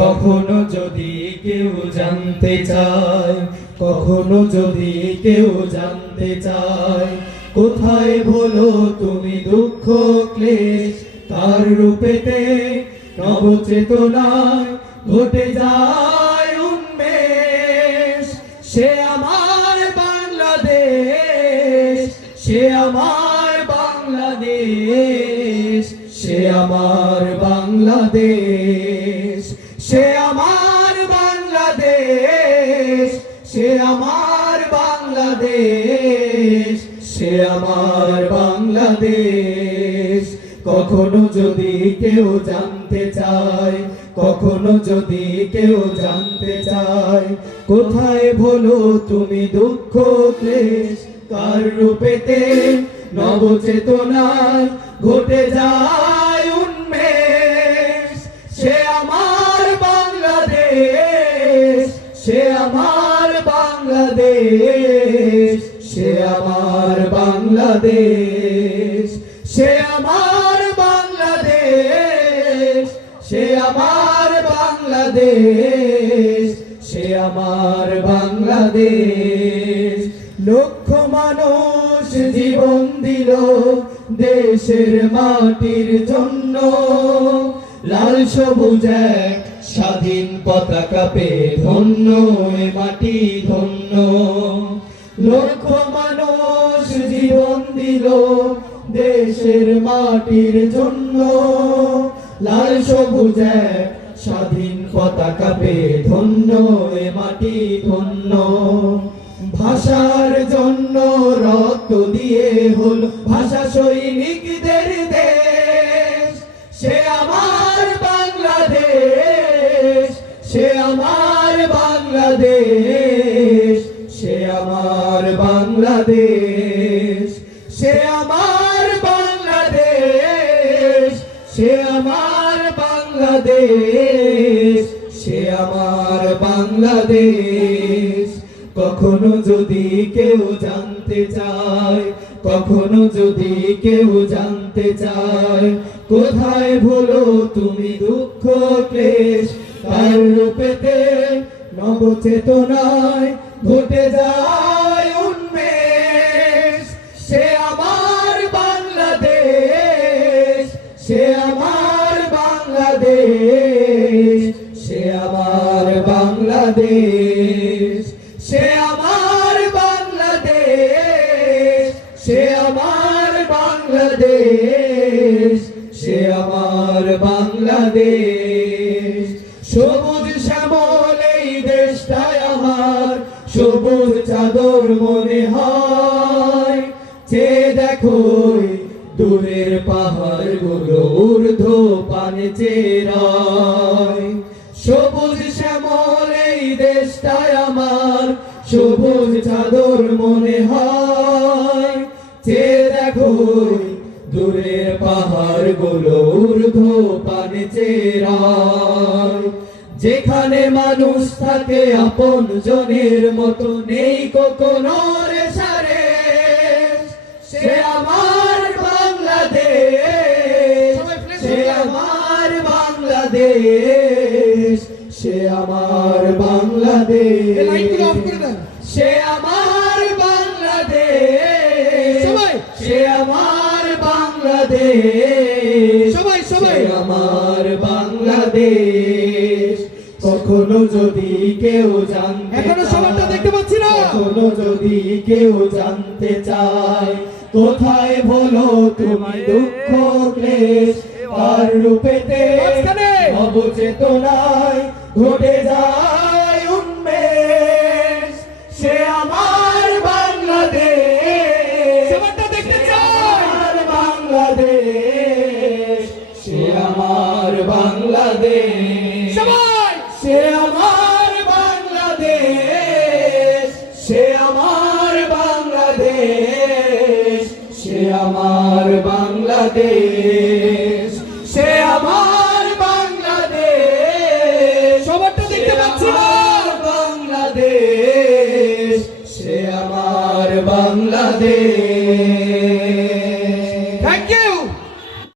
কখনো যদি কেউ জানতে চায়, কখনো যদি কেউ জানতে চায়, কোথায় ভোলো তুমি দুঃখ ক্লেশ, তার রূপেতে নবচেতনায় ঘটে যায় উন্মেষ। সে আমার বাংলাদেশ, সে আমার বাংলাদেশ, সে আমার বাংলাদেশ, সে আমার বাংলাদেশ, সে আমার বাংলাদেশ, সে আমার বাংলাদেশ। কখনো যদি কেউ জানতে চায়, কখনো যদি কেউ জানতে চায়, কোথায় ভোলো তুমি দুঃখ ক্লেশ, কার রূপেতে নবচেতনায় ঘটে যায় উন্মেষ। সে আমার বাংলাদেশ, সে আমার বাংলাদেশ, সে আমার বাংলাদেশ, সে আমার বাংলাদেশ, সে আমার বাংলাদেশ, সে আমার বাংলাদেশ। লক্ষ মানুষ জীবন দিল দেশের মাটির জন্য, লাল সবুজ এক স্বাধীন পতাকা পেয়ে ধন্য এ মাটি ধন্য। লক্ষ মানুষ জীবন দিল দেশের মাটির জন্য, লাল সবুজ এক স্বাধীন পতাকা পেয়ে ধন্য এ মাটি ধন্য। ভাষার জন্য রক্ত দিয়ে হলো ভাষা সৈনিকদের দেশ। সে আমার বাংলাদেশ, সে আমার বাংলাদেশ, সে আমার বাংলাদেশ, সে আমার বাংলাদেশ, সে আমার বাংলাদেশ, সে আমার বাংলাদেশ। কখনো যদি কেউ জানতে চায়, কখনো যদি কেউ জানতে চায়, কোথায় ভোলো তুমি দুঃখ ক্লেশ, তার রূপেতে নবচেতনায় ঘটে যায় উন্মেষ। সে আমার বাংলাদেশ, সে আমার বাংলাদেশ, সে আমার বাংলাদেশ, সে আমার বাংলাদেশ, সে আমার বাংলাদেশ, সে আমার বাংলাদেশ। সবুজ শ্যামল এই দেশটাই আমার, সবুজ চাদর মনে হয়। চেয়ে দেখো দূরের পাহাড় গুলো ঊর্ধ্ব পানে চেরায়। সবুজ শ্যামল এই দেশটাই আমার, সবুজ চাদর মনে হয়। চেয়ে দেখো দূরের পাহাড় গুলো ঊর্ধ্ব পানে চেরায়। যেখানে মানুষ থাকে আপন জনের মতো, নেই কখনো রেশারেশ। সে আমার বাংলাদেশ, সে আমার বাংলাদেশ, সে আমার বাংলাদেশ, সে আমার বাংলাদেশ, সে আমার বাংলাদেশ, সে আমার বাংলাদেশ। কখনো যদি কেউ জানতে, এখনো সবারটা দেখতে পাচ্ছি না, কখনো যদি কেউ জানতে চায়, কোথায় ভোলো তুমি দুঃখ ক্লেশ, তার রূপেতে নবচেতনায় ঘটে যায় উন্মেষ। সে আমার বাংলাদেশ, সবারটা দেখতে চাই, আমার বাংলাদেশ, সে আমার বাংলাদেশ, সবাই সে আমার বাংলাদেশ, সে আমার বাংলাদেশ, সে আমার বাংলাদেশ।